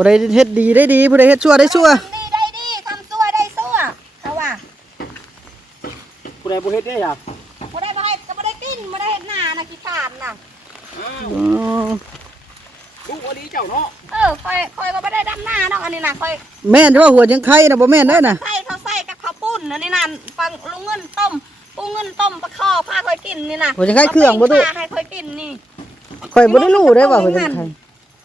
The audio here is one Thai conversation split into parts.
ผู้ใดเฮ็ดดีได้ดีผู้ใดเฮ็ดชั่วได้ชั่วทำดีได้ดีทำซัวได้ซัวเขาว่าผู้ใดบ่เฮ็ดได้หรอบ่ได้บ่ให้ก็บ่ได้กินบ่ได้เฮ็ดหน้านะขี้ขาดน่ะอ้าวอืมลูกบ่ดีเจ้าเนาะเออคอยคอยก็บ่ได้ดำหน้าเนาะอันนี้น่ะคอยแม่นจะว่าหัวยังไข่นะบ่แม่นได้อน่ะใส่เขาใส่กับข้าวปุ้นอันนี้น่ะฟังลุงเงินต้มปูเงินต้มปลาคอพาคอยกินนี่น่ะหัวยังไข่เครื่องบ่ตุพาให้คอยกินนี่ข่อยบ่ได้รู้ได้ว่าหัวยังไข่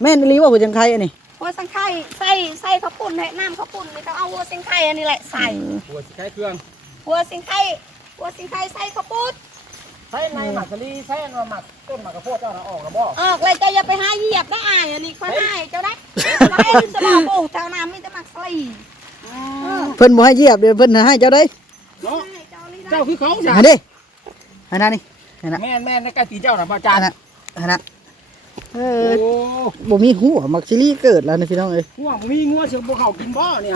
แม่นอีหลีว่าหัวยังไข่อันนี้หัวสั งไข่ใส่ใส่ข้าวปุ้นให้น้ำข้าวปุ้นนี่ต้องเอาหัวสิงไข่อันนี้แหละใส่หัวสิใช้เครื่องหัวสิงไข่หัวสิงไข่ใส่ข้าวปุ้นใช้ในหมักสลีใช้อันว่าหมักต้นหมักกระโพดเจ้าน่ะออกแล้วบ่ออกเลยจะอย่าไปหาเหยียบได้อายอันนี้ค่อยให้เจ้าได้มาให้สมองปลูกแถวน้ำมีแต่หมักสลีเออเพิ่นบ่ให้เหยียบเดี๋ยวเพิ่นให้เจ้าได้เนาะให้เจ้านี่ได้เจ้าคือเขาจ้ะอันนี้อันนั้นนี่อันนั้นแม่นแม่นในใกล้ตีเจ้าน่ะบ่จาอันนนั้นอันนั้น เอโอ้อบ่มีหัวมักซิลี่เกิดแล้วนี่พี่น้องเอ้ยห่วงบ่มีงัวเสือบ่เข้ากินบ่เนี่ย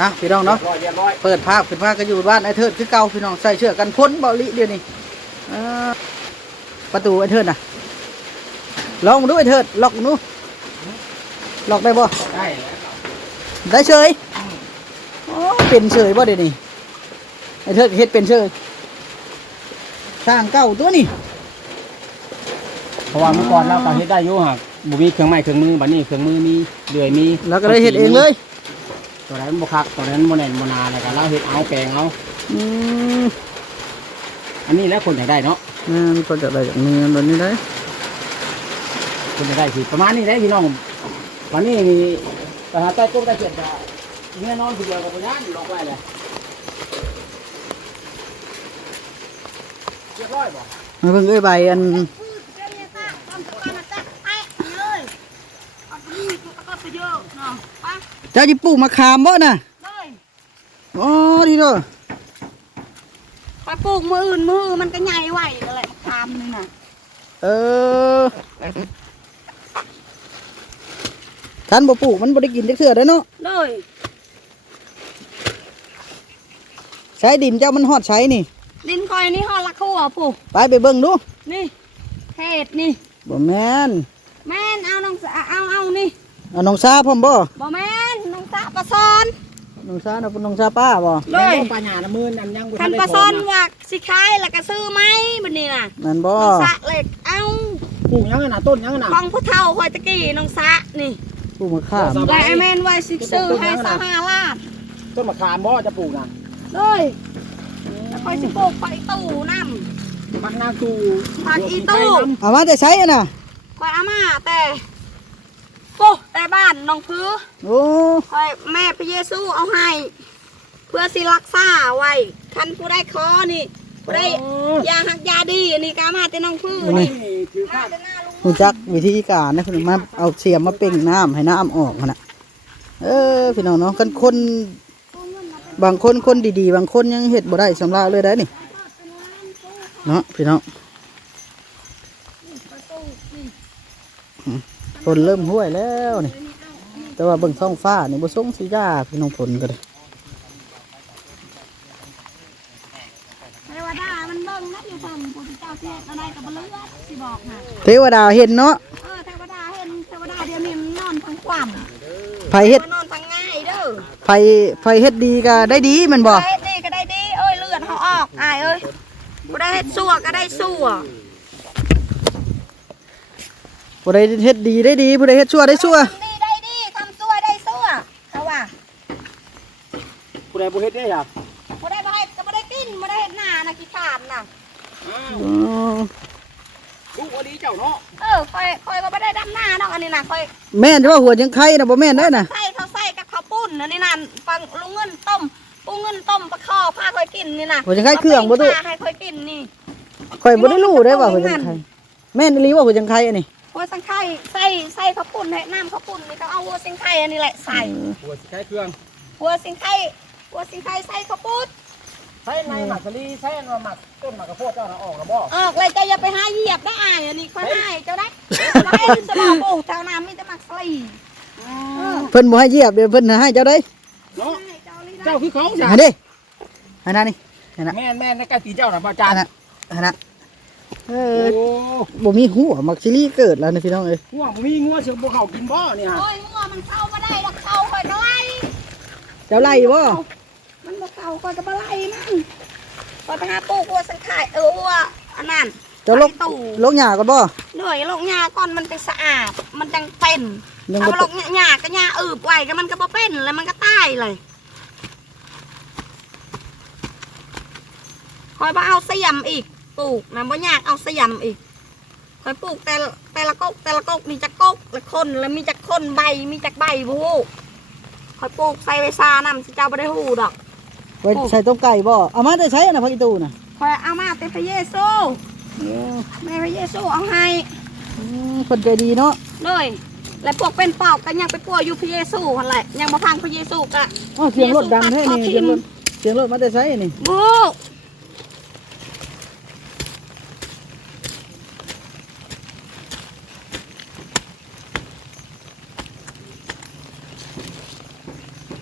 อะพี่น้องเนาะร้อยเรียบร้อยเปิดภาพขึ้นมาก็อยู่บ้านไอ้เทิดคือเก่าพี่น้องใส่เสื้อกันพ้นเบาลิเดี๋ยวนี้อ่าประตูไอ้เทิดน่ะลองมาดูไอ้เทิดล็อกมาดูล็อกได้บ่ได้แล้ว ได้เฉยโอ้เป็นเฉยบ่เดี๋ยวนี้ไอ้เทิดเฮ็ดเป็นเฉยสร้างเก่าตัวนี่เพราะว่าเมื่อก่อนเราก็เฮ็ดได้อยู่ฮะบ่มีเครื่องไม้เครื่องมือบัดนี้เครื่องมือมีเลื่อยมีแล้วก็ได้เฮ็ดเองเลย ตัวนั้นบ่คักตัวนั้นบ่แน่นบ่นาแล้วก็เราเฮ็ดเอาแปลงเอาอืมอันนี้แหล้วคนอยากได้เนาะนี่นก็จะได้จากมือแบบนี้ได้คนอยากได้สิประมาณนี้ได้พี่น้องวันนี้มี ไปหาใต้ต้นใต้เจ็ดอะเมียนอนผู้เดียวกับพยานลอกไว้เลยเรียบร้อยบ่มาเพิ่งเอ้ยใบอันพืชเจ้าเนี่ยค่ะทำสวนมาจัดให้เลยเอาไปนี่ก็ไปเยอะเนาะไปเจ้าจิปลูกมะขามบ่น่ะเลยอ๋อดีเด้อไปปลูกมืออื่นมือมันก็ใหญ่ไหวนั่นแหละมะขามนี่น่ะเออ ท่านบ่ปลูกมันบ่ได้กินจักเทื่อได้อเนาะเลยใช้ดินเจ้ามันฮอดใช้นี่ ดินคอยนี่ห่อละคู่อะปู่ไปไปเบิ่งดู นี่เห็ดนี่บ่แม่นแม่นเอาน้องสะเอาเอานี่เอาน้องซาพร้อมบ่บ่แม่นน้องสะปลาซอนน้องซาน่ะน้องซาป้าบ่เลยปลาหยาละมื่นอันยังบ่คันได้ปลาถซอนนะว่าสิขายแล้วก็ซื้อไหมบัดนี้น่ะนั่นบ่น้องสะเหล็กเอาปลูกยังไงน่ะต้นยังไงน่ะของผู้เฒ่าคอยตะกี้น้องสะนี่ ปลูกมะขามสบายแล้วไอ้แม่นไว้สิซื้อให้สหาราชต้นมะขามบ่จะปลูกน่ะเลยแล้วคอยสิปลูกไปตู้น้มักนาตูผักอีตู้เอามาแต่ใช้อะน่ะำคอยเอามาแต่โอ้แต่บ้านน้องพื้อโอ้คอยแม่พระเยซูเอาให้เพื่อสิรักษาไว้คันผู้ได้คอนี่ผู้ได้ยาหักยาดีอันนี้ก็เอามาแต่น้องพื้อนี่นี่ถือมาข้าวแต่ หูจักวิธีการนะคุณมาเอาเสียมมาเป่งน้ำให้น้ำออกนะเออพี่น้องเนาะกันคนบางคนคนดีๆ บางคนยังเฮ็ดบ่ได้สำราเลยได้นี่เนาะพี่น้องฝนเริ่มห้วยแล้วนี่แต่ว่าเบิ่งท้องฟ้านี่บ่ส่งสิยากพี่น้องฝนก็ได้เทวดามัน บิ่งนะอยู่ฝั่งผู้ที่เจ้าเสียอะไรกับเลือดสิบอกนะเทวดาเห็นเนาะเออเทวดาเห็นเทวดาเดี๋ยวนี้มันนอนทั้งความไผเฮ็ดมันนอนทั้งง่ายเด้อไผไผเฮ็ดดีก็ได้ดีแมันบ่ได้เฮ็ดดีก็ได้ดีเอ้ยเลือดเขาออกอายเอ้ยผู้ได้เฮ็ดสั่วก็ได้สั่วผู้ใดเฮ็ดดีได้ดีผู้ใดเฮ็ดชั่วได้ชั่วทำดีได้ดีทำสั่วได้สั่วเขาว่าผู้ใดบ่เฮ็ดได้หรอผู้ได้บ่ให้ก็บ่ได้กินบ่ได้เฮ็ดหน้านะขี้ขาดน่ะ อ้าวอ๋อลูกบ่ดีเจ้าเนาะเออคอยคอยก็บ่ได้ดำหน้าเนาะอันนี้น่ะคอยแม่นจะว่าหัวยังไข่นะบ่แม่นได้อน่ะใส่เขาใส่กับข้าวปุ้นอันนี้น่ะฟังลุงเงินต้มปูเงินต้มปลาคอพาคอยกินนี่น่ะหัวยังไข่เครื่องบ่ตุพาให้คอยกินนี่ข่อยบ่ได้รู้ได้ว่าหัวยังไข่แม่นอีหลีว่าหัวยังไข่อันนี้หัวสังไข่ใส่ใส่ข้าวปุ้นให้น้ำข้าวปุ้นนี่ก็เอาหัวสิงไข่อันนี้แหละใส่หัวสิใช้เครื่องหัวสิงไข่หัวสิงไข่ใส่ข้าวปุ้น ใช้ในหมักสลีใช้อันว่าหมักต้นหมักกระโพดเจ้าน่ะออกแล้วบ่ออกเลยจะอย่าไปหาเหยียบได้อายอันนี้ค่อยให้เจ้าได้มาให้สมองปลูกแถวน้ำมีแต่หมักสลีเออเพิ่นบ่ให้เหยียบเดี๋ยวเพิ่นให้เจ้าได้เนาะให้เจ้านี่ได้เจ้าคือเขาจ้ะอันนี้อัอันนั้นนี่อันนั้นแม่นแม่นในใกล้ตีเจ้าน่ะบ่จาอันนนั้นอันนั้นเอโอ้อบ่มีหัวมักซิลี่เกิดแล้วนะพี่น้องเอ้ยง่วงบ่มีงัวเสือบ่เข้ากินบ่เนี่ยโอ้ยงัวมันเข้ามาได้ดอกเข้าคอยน้อยเจ้าไล่บ่ มันมาเข้าคอยกับอะไรมันคอยไปหาปลูกวัวสังขายเออวัวอันนั้นเจ้าลกไปตู่ลกหญ้าก่อนบ่เหนื่อยลงหญ้าก่อนมันไปสะอาด มันจังเป็นยังเอาบ่มาลงหญ้าก็หญ้าอืบไว้ก็มันก็บ่เป็นแล้วมันก็ตายเลยคอยมาเอาเสียมอีกปลูกนะบ่ยากเอาเสียมอีกคอยปลูกแต่ละแต่ละกกแต่ละกกมีจักกกละคนแล้วมีจักคนใบมีจักใบบูฮู้คอยปลูกใส่ไว้ซานำสิเจ้าบ่ได้ฮู้ดอก ไว้ใส่ต้มไก่บ่เอามาแต่ใช้อันน่ะพักอีตูน่ะคอยเอามาแต่พระเยซูแม่พระเยซูเอาให้อืมเพิ่นใจดีเนาะเลยและพวกเป็นปอบก็ยังไปปัวอยู่พระเยซูหั่นแหละยังบ่พังพระเยซูก็อ้าวเสียงรถดังแท้นี่เสียงรถเสียงรถมาแต่ใช้นี่บู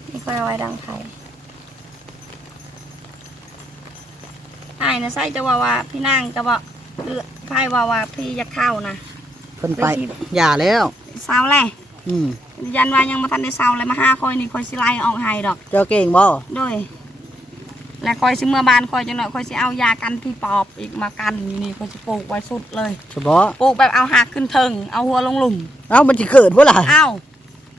นี่คอยเอาไว้ดังไทยไอ้าย นะใส่จะว่าว่าพี่นางจะว่าเลือไพ่ว่าว่าพี่จะเข้านะเพิ่นไปอย่าแล้วเศร้าแหละอืมยันว่ายังมาทันได้เศร้าเลยมาห้าคอยนี่คอยสิไล่ออกให้ดอก เจ้าเก่งบ่ด้วยและคอยสิเมื่อบานคอยจังหน่อยคอยสิเอายากันพี่ปอบอีกมากันอยู่นี่คอยสิปลูกไว้สุดเลยเฉพาะปลูกแบบเอาหักขึ้นเทิงเอาหัวลงหลุมเอ้ามันสิเกิดบ่ล่ะเอา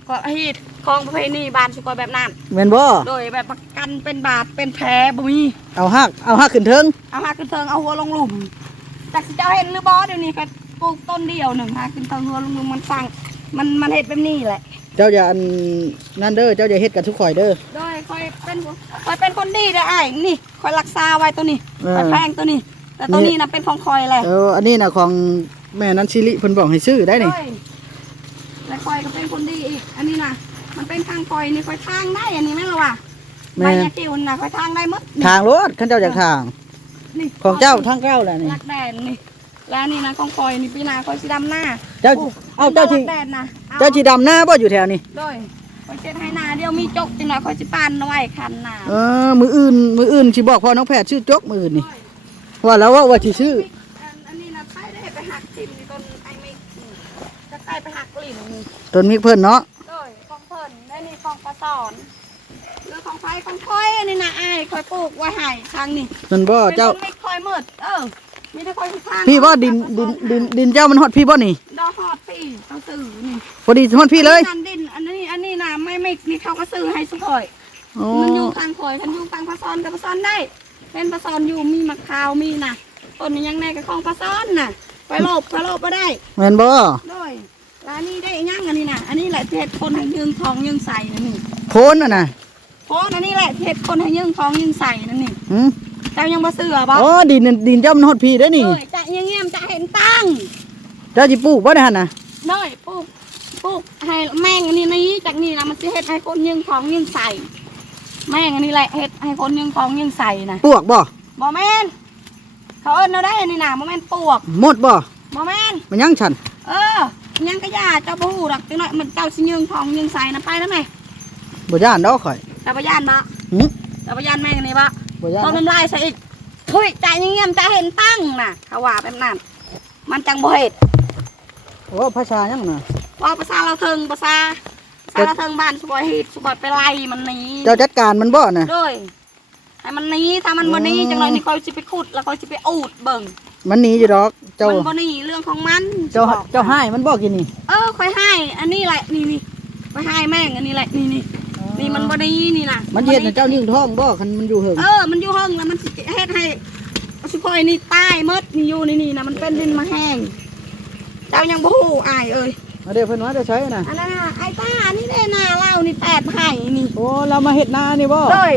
ก็ฮีด คลองประเพณีบานสุกอยแบบนั้นแม่นบ่โดยแบบประกันเป็นบาดเป็นแผลบ่มีเอาหักเอาหักขึ้นเทิงเอาหักขึ้นเทิงเอาหัวลงหลุมจากสิเจ้าเห็นหรือบอเดี๋ยวนี้ก็ปลูกต้นเดียวหนึ่งหักขึ้นเทิงหัวลงหลุมมันสั่งมันมันเห็ดแบบนี้แหละ เจ้าอย่าอันนั่นเด้อเจ้าอย่าเฮ็ดกับทุกข่อยเด้อโดยคอยเป็นคอยเป็นคนดีได้ไอ้ายนี่คอยรักษาไว้ตัวนี้เออคอยแพงตัวนี้ แต่ตัวนี้นะเป็นของคอยแหละเอออันนี้น่ะของแม่นันชิริเพิ่นบอกให้ซื้อได้นี่ โดยและคอยก็เป็นคนดีอีกอันนี้นะ มันเป็นทางคอยนี่คอยทางได้อันนี้ไหมล่ะวะใบแม่ยาติวนะคอยทางได้หมดนี่ทางรถคันเจ้าจากทาง นี่ของเจ้าทางเก้าแหละนี่ รักแดดนี่แล้วนี่นะของคอยนี่ปีหนาคอยสีดำหน้าเจ้าโเอาเจ้าสิรักแดดนะอ เจ้าสิดำหน้าบ่อยู่แถวนี้โดยคอยเช็ดให้หนาเดียวมีจกจังหน่อยคอยสิปานเอาไว้คันหนาเออมืออื่น มืออื่นสิบอกพ่อน้องแพทย์ชื่อจกมืออื่นนี่ว่าแล้วว่าว่าสิชื่อ อันอันนี้นะใครได้ไปหักทิมนี่ต้นไอ้ไม่นี่จะใครไปหักกลิ่นนี่ต้นมิกเพิ่นเนาะ โดยของเพิ่นได้นี่ของปลาสอน หรือของไฟของคอยอันนี้นะไอ้ายคอยปลูกไว้ให้ทางนี่มันบ่เจ้าเป็นต้นไม่คอยมืดเออมีแต่คอยสิทางพี่บ่ดินดินดินดินเจ้ามันฮอดพี่บ่นี่ดอกฮอดพี่เขาซื้อนี่พอดีฮอดพี่เลยอันดินอันนี้อันนี้นะไม่ไม่นี่เขาก็ซื้อให้สุกอยโอ้มันอยู่ทางคอยมันอยู่ทางปลาซอนกับปลาซอนได้เป็นปลาซอนอยู่มีมะขาวมีน่ะต้นนี้ยังในกับของปลาซอนน่ะไปโลบไปโลบมาได้แม่นบ่ด้วยร้านนี้ได้อีกอย่างอันนี้น่ะอันนี้แหละเทศคนให้ยืงทองยืงใส่นะนี่โพนน่ะน่ะ เพราะอันนี้แหละเทศคนให้ยืงทองยืงใส่นั่นนี่หืมเจ้ายังมาซื้อบ่อ๋อดินนั่นดินเจ้ามันฮอดพี่เด้อนี่เอ้ยจะเงี้ยมๆจะเห็นตั้งเจ้าสิปลูกบ่ได้หั่นน่ะน้อยปลูกปลูกให้แม่งอันนี้นี่จากนี้นะมันจะเฮ็ดให้คนยืงทองยืงใส่แม่งอันนี้แหละเฮ็ดให้คนยืงทองยืงใส่นะปลวกบ่บ่แม่นเขาเอิ้นเอาได้อันนี้นะบ่แม่นปลวกหมดบ่บ่แม่นมันยังฉันเออยังก็ย่าเจ้าบ่ฮู้ดอกจังหน่อยมันเจ้าสิยืงทองยืงใส่นะไปแล้วแม่บ่ย่านดอกข่อย เจ้าบ่ย่านบ่หืมเจ้าบ่ย่านแม่งอันนี่บ่บ่ย่านต้นน้ำลายใส่อีกเฮ้ยใจเงียบๆจะเห็นตั้งน่ะเขาว่าแบบนั้นมันจังบ่เฮ็ดโอ้ภาษายังน่ะ ว่าภาษาเราเทิงภาษาภาษาเราเทิงบ้านสบอยฮีดสบอยไปไล่มันหนีเจ้าจัดการมันบ่น่ะ ด้วยให้มันหนีถ้ามันบ่หนีอืมจังเลยนี่คอยสิไปขุดแล้วคอยสิไปอูดเบิ่งมันหนีอยู่ดอกเจ้า มันบ่หนีเรื่องของมันเจ้า สิบอก เจ้าให้มันบ่กินนี่ เออคอยให้ อันนี้แหละ นี่นี่คอยให้แม่ง อันนี้แหละ นี่นี่ นี่มันบ่หนีนี่น่ะมันเย็ดน่ะเจ้ายิ่งท้องบ่คันมันอยู่เหิงเออ มันอยู่ห้องแล้วมันสิเฮ็ดให้สุคอยนี่ตายหมดนี่อยู่นี่นี่นะมันเป็นดินมาแห้ง เจ้ายังบ่ฮู้อายเอ้ยเอาเด้อเพิ่นว่าจะใช้น่ะอันนั้นน่ะไอ้ป้านี่แน่นาเล่านี่แปดไห่นี่ โอ้ เรามาเฮ็ดนานี่บ่เลย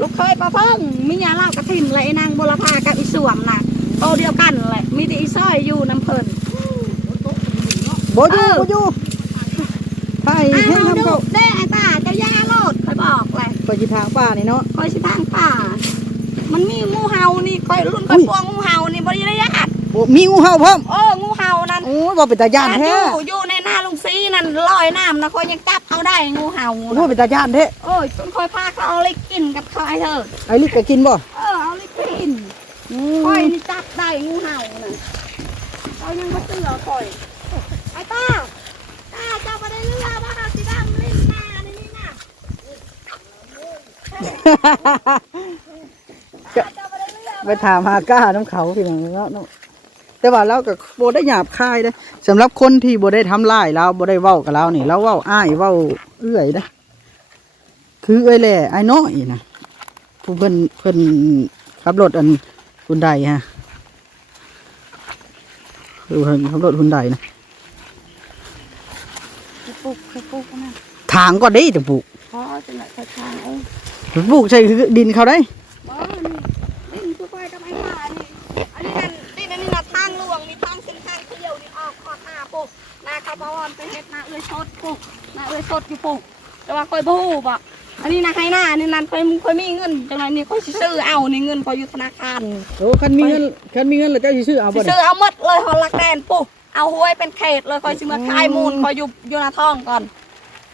ลูกเคยปลาเพิ่งมียาเล่ากระถิ่นเลยไอ้นางบุรพากับอีสวมน่ะโตเดียวกันแหละ มีแต่อีซ้อยอยู่น้ำเพลินบ่อยู่เออบ่อยู่ไปอ้าแห้งวน้ำดูเขาได้ไอ้ป้า เจะยาโลดคอยบอกเลยไปสิทางป่านี่เนาะคอยสิทางป่า มันมีงูเห่านี่คอยรุ่นคอยพวงงูเห่านี่บริยาทโอ้มีงูเห่าพร้อมโอ้งูเห่านั่นโอ้บ่เป็นตาย่านแท้อยู่อยู่ในหน้าลุงซีนั่นลอยน้ำนะคอยยังจับเอาเขาได้งูเห่าโอ้เป็นตาญาติเด้โอ้ยจนคอยพาเขาเอาเล็กกินกับเขาไอ้เธอไอ้ลิกก็กินบ่เออเอาเล็กกินอืคอยมนี่จับได้งูเห่าน่ะเขายังมาเตือคอยไอ้ป้าป้าเจ้าไปได้เรือบ้าสีดำเล่นหน้านี่นี่น่ะป้าเจ้า ไปได้เรือไปถามหาก้าน้ำเขาพี่น้องเนาะเนาะแต่ว่าเราก็บ่ได้หยาบคายเด้สำหรับคนที่บ่ได้ทำร้ายเราบ่ได้เว้ากับเรานี่เราเว้าอ้ายเว้าเอื้อยเด้อคือเอ้อยแหล่ไอ้น้อยนะผู้เพิ่นเพิ่นขับรถอันคุณใดฮะคือเพิ่นขับรถคุณใดนะไปปลูกไปปลูกนะทางก็ได้จะปลูกพอจะไหนไปทางเอ้ย ปลูกใช่ดินเขาได้บ้านี่นี่คือไฟกับไอ้ป้านี่อันนี้นั่นนี่นั่นนี่นะทางหลวงนี่ทางเส้นทางเที่ยวนี่ออกขอดหน้าปลูกนาคาบอนไปเฮ็ดนาเอื้อยชดปลูกนาเอื้อยชดอยู่ปลูกแต่ว่าคอยบฮูบ่อันนี้นะให้หน้านี่นั่นคอยคอยมีเงินจังไรนี่คอยสิซื้อเอานี่เงินคอยอยู่ธนาคารโอ้คันมีเงินคันมีเงินแล้วเจ้าสิซื้อเอาสิบ่เนี่ซื้อยเอาหมดเลยหอลักแดนปุ๊เอาห้วยเป็นเขตเลยคอยสิมาคายมูลคอยอยู่อยู่หนาท้องก่อน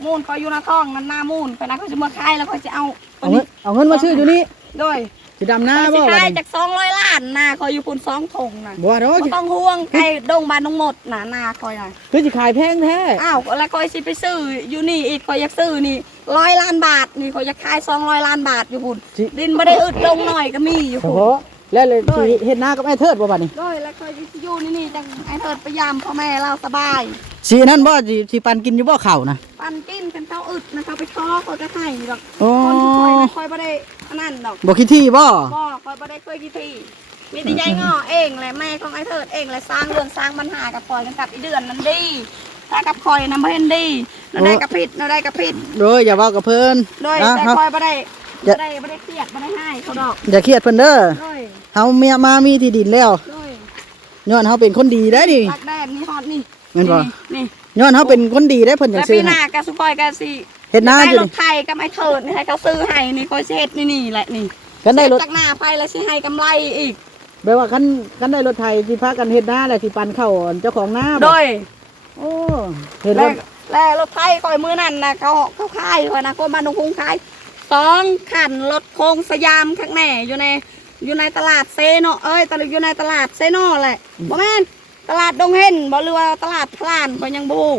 มูลคอยอยู่หนาท้องนั่นหน้ามูลไปนะคอยสิมาคายแล้วคอยจะเอาตั เอาวเงินี้นเอาเงินมาซื้ออยู่นี่โดยสิดำหน้าคอยบ่สิบัดคายนี้จากสองร้อยล้านนาคอยอยู่พุ่นสองถงนะบ่ว่าเนาะบ่ต้องห่วงไก่ดงบานดงหมดนะนาคอยน่ะคือสิขายแพงแท้อ้าวแล้วคอยสิไปซื้ออยู่นี่อีกคอยอยากซื้อนี่ร้อยล้านบาทนี่คอยอยากขายสองร้อยล้านบาทอยู่พุ่นสิดินไม่ได้อึดลงหน่อยก็มีอยู่เฉพุ่นพาะแล้วเลยสิเฮ็ดหน้ากับไอ้เทิดบ่บัดนี้ด้วยแล้วคอยอยู่นี่นี่จังไอ้เถิดพยายามพ่อแม่เราสบาย สินั่นบ่สิสิปันกินอยู่บ่ข้าวนะ ปันกินกันเขาอึดนะเขาไปท้อเขาจะให้ดอกโอ้ คนที่คอยนะคอยไม่ได้อันนั่นดอกบ่คิดที่บ่พ่อคอยไม่ได้เคยกี่ทีมีแต่ยายง้อเองแหละแม่ของไอ้เถิดเองแหละสร้างเรื่องสร้างปัญหากับคอยกันกับอีเดือนนั้นดีถ้ากับคอยนะไม่เห็นดีเราได้กับผิดเราได้กับผิดโดยอย่าเว้ากับเพิ่นด้วยอะแต่เฮาคอยไม่ได้อย่าไม่ได้ไม่ได้เครียดไม่ได้ให้เขาดอกอย่าเครียดเพิ่นเด้อด้วยเฮาเมียมามีที่ดินแล้วด้วยย้อนเฮาเป็นคนดีได้ดิรักแดนนี่ฮอดนี่ แม่นบ่นี่ย้อนเฮาเป็นคนดีได้เพิ่นจัแล้งวซื้อพี่หให้น้ากับสุกอยกับสิเฮ็ดหน้าได้อยู่รนี่ถไทยกับไอ้เถิดนี่ให้เขาซื้อให้นี่คอยสิเฮ็ดนี่นี่แหละนี่กันได้รถจากหน้าไปแล้วสิให้กำไรอีก แปลว่าคันคันได้รถไถสิพากันเฮ็ดหน้าแล้วสิปันเข้าเจ้าของหน้าบ่โดย โอ้เฮ็ดรและถและรถไทยคอยมือนั่นนะเขาเขาขายคอยนะคนบ้านดงคงขายสองคันรถโคงสยามข้างแน่อยู่ในอยู่ในตลาดเซโนเอ้ยตลาดอยู่ในตลาดเซโนแหละบ่แม่น ตลาดดงเห็นบ่หรือว่าตลาดพลานก็ยังบฮู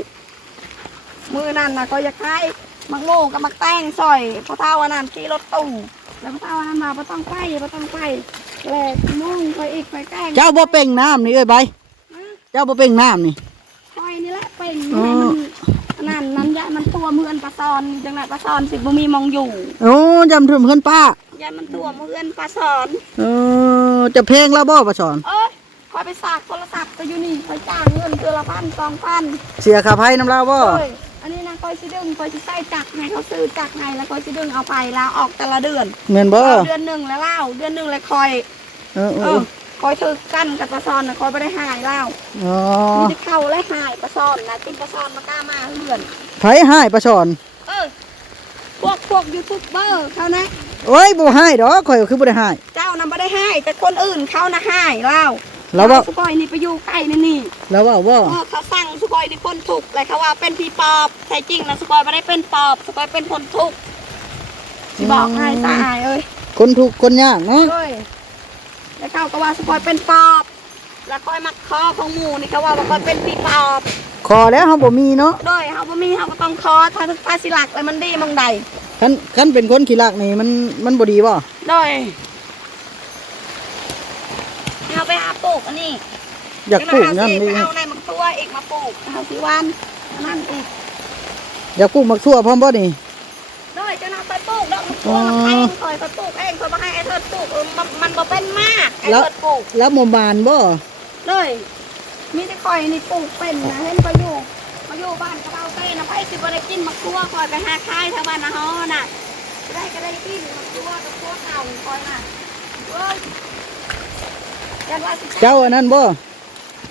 มือนั่นนะก็จะขายมักโมกับมักแตงซอยพอเท่าวันนั้นขี่รถตู้แล้วพอเท่าวันนั้นมาพอต้องไปพอต้องไปแหลกมุ่งไปอีกไปแกล้งเจ้าบ่เป่งน้ำนี่เอ้ยใบเจ้าบ่เป่งน้ำนี่คอยนี่แหละเป็นอ๋อให้มันนั่นนั้นยะมันตัวเมือนปลาซอนจังไรปลาซอนสิบ่มีมองอยู่โอ้จำถึงเพิ่นป้ายะมันตัวเมือนปลาซอนเออจะเพลงแล้วบ่ประสอนเอ้ย คอยไปสากโทรศัพท์ก็อยู่นี่คอยจ้างเงินเดือนละพันสองพันเสียค่าไฟน้ำลาวบ่เอ้ยอันนี้นะคอยสิดึงคอยสิใส่จักรให้เขาซื้อจักรให้แล้วคอยสิดึงเอาไปแล้วออกแต่ละเดือนแม่นบ่ เอาเดือนหนึ่งแล้วเล่าเดือนหนึ่งแล้วคอย เออเอเอออคอยถือกันกับปลาซอนนะคอยไม่ได้หายเล่าอ๋อมีที่เข้าและหายปลาซอนนะกินปลาซอนมากล้ามาเลื่อน ไผให้ประสอนเออ พวกพวกยูทูบเบอร์เขานะ โอ้ยบ่ให้ดอกข่อยก็คือบ่ได้ให้เจ้านั้นไม่ได้ให้แต่คนอื่นเขานะให้เล่า แล้วว่า สุกอยนี่ไปอยู่ใกล้นี่นี่แล้วว่าบ่เออเขาสั่งสุกอยนี่คนถูกเลยเขาว่าเป็นผีปอบแท้จริงนะสุกอยไม่ได้เป็นปอบสุกอยเป็นคนทุกข์สิบอกให้ตาอายเอ้ยคนทุกข์คนยากเนาะเอ้ยแล้วเขาก็ว่าสุกอยเป็นปอบ แล้วคอยมักคอของหมูนี่เขาว่าว่าคอยเป็นผีปอบขอแล้วเฮาบ่มีเนาะด้วยเขาบ่มีเขาก็ต้องคอถ้าถ้าสิหลักเลยมันดีมังใดคันคันเป็นคนขี้รักนี่มันมันบ่ดีบ่ด้วย เอาไปหาปลูกอันนี้อยากปลูกนั่นนี่นี่เอาในมักตัวอีกมาปลูกเอาสิวันนั่นอีกอยากปลูกมักทั่วพร้อมบ่นี่ด้วยจะนำไปปลูกดอกมักตัวมักเองคอยไปปลูกเองคอยมาให้ไอ้เทิดปลูกเออมันมันบ่เป็นมากไอ้เทิดปลูกแล้วหมู่บ้านบ่ด้วยมีแต่คอยนี่ปลูกเป็นนะเห็นไปอยู่มาอยู่บ้านกระเบาเต้นะไปสิบ่ได้กินมักตัวคอยไปหาค่ายทางบ้านนะฮอน่ะได้ก็ได้กินมักตัวกับตัวเก่าคอยน่ะเว้ย เจ้าอันนั้นบ่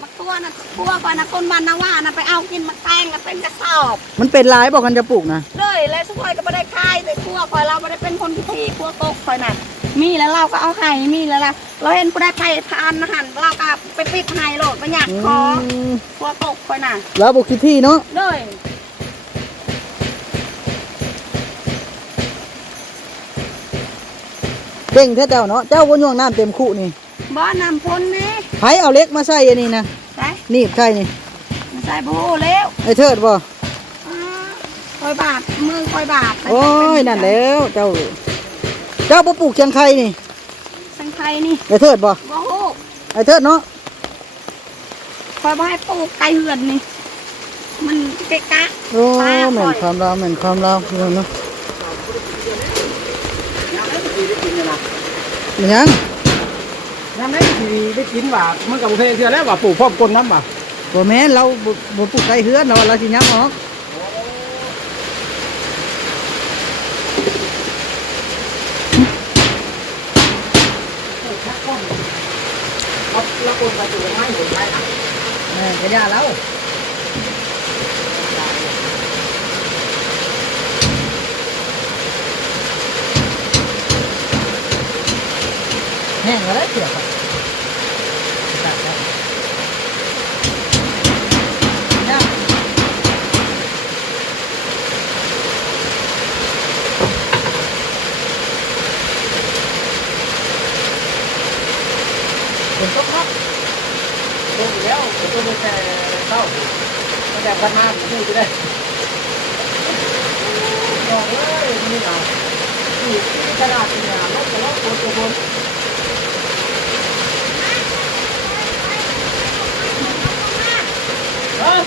มักตัวนะบัวก่อนนะคนบ้านนาว่านะไปเอากินมาแตงกันเป็นกระสอบมันเป็นลายบอกกันจะปลูกนะเลยแล้วสุกอยก็ไม่ได้คายแต่พวกคอยเราไม่ได้เป็นคนพิธีพวกโกกคอยนั่มีแล้วเราก็เอาไข่มีแล้วล่ะเราเห็นผู้ได้ไข่ทานอาหารเราก็ไปปิดไห้โหลดไปหยักคอพวกโกกคอยนั่แล้วบุกคิที่เนาะเลยเป่งเท่าเจ้าเนาะเจ้าวนยวงน้ำเต็มคู่นี่ บ่นำพ้นแม่ไผเอาเหล็กมาใส่อันนี้นะใส่หนีบใส่นี่ใส่บูแล้วไอ้เทิดบ่อ่าคอยบาดมือคอยบาดโอ้ยนั่นแล้วเจ้า เจ้าบ่ปลูกเชียงไคนี่สังไทยนี่ไอ้เทิดบ่บ่ฮู้ไอ้เทิดเนาะคอยบ่ให้ปลูกไก่เหือนนี่มันเกะกะโอ้แม่นความลาวแม่นความลาวพี่น้องเนาะยังได้ทีได้กิ นเนี่ยนะมันหยังยังได้ทีได้กินว่ามันกับเพลเทือแล้วว่าปลูกพร้อมคนน้ำว่าบ่แม่นเราบ่บ่ปลูกไก่เฮือนเราเราสิย้ำออกเอาละคนไปปลูกไม้ผมไปนะแม่นก็ย่าเราแห้งแล้วเสียครับตัดแล้วย่า ฝนตกครับตกอยู่แล้วฝนตกตั้งแต่เช้าตั้งแต่วันมาพูดจะได้บอกเลยนี่นะที่กระดาษเนี่ยลบกับลบคนตัวคนเออ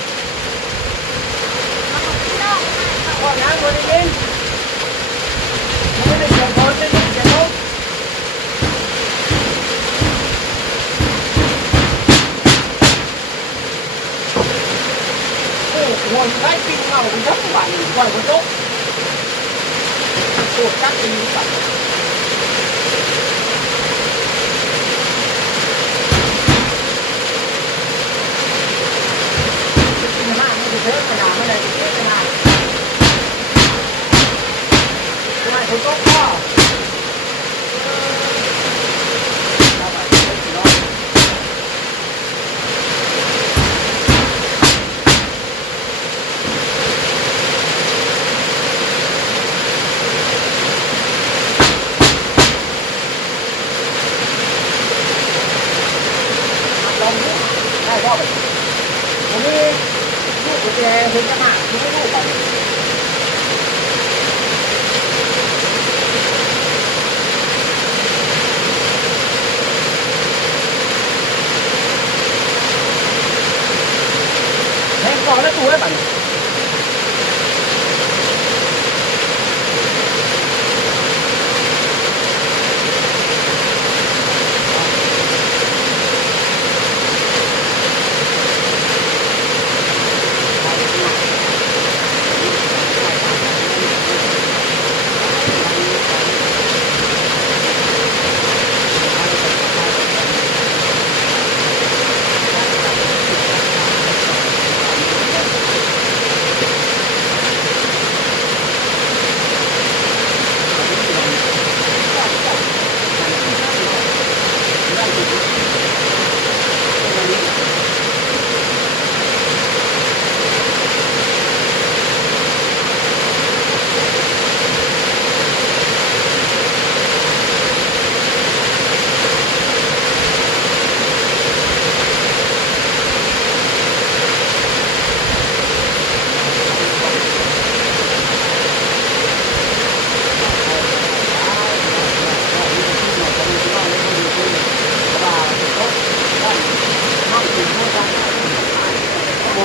ก่อนนะคนนี้ไม่ได้เกี่ยวกับจะได้เกี่ยวกับ โอ้โหได้ปิ้งเงาทั้งวันก่อนคนโตปวดจักรีสัตว์กินมากไม่ได้เยอะขนาดไม่ได้เยอะขนาด ทำไมคนโตก็เราไปเล่นน้อง ลองดูได้พ่อไปผมมีลูกกุญแจถึงขนาดที่ไม่ลูกไปแทงก่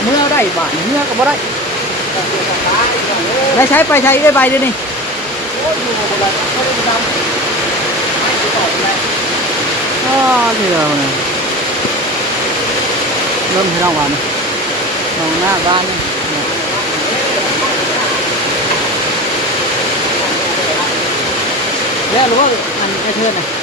เมื่อได้บานเมื่อก็บ่ได้ได้ใช้ไปใช้ได้ใบเดียวนี้โอ้ยอยู่บ่ได้ไม่ได้ทำไม่ติดต่อเลยอ๋อเดี๋ยวนะเริ่มที่น้องวันน้องหน้าบ้านนี่แล้วรู้ว่ามันไอ้เทือนน่ะ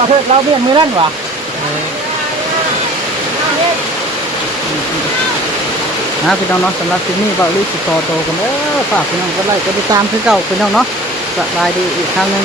าอาประเทศเราเบี้ยนมือนั่นวะนะพี่น้องเนาะสำหรับคลิปนี้เบาลิสิต่อโตกันแล้วฝากพี่น้องก็ไลค์ก็ติดตามคือเก่าพี่น้องเนาะสบายดีอีกครั้งหนึ่ง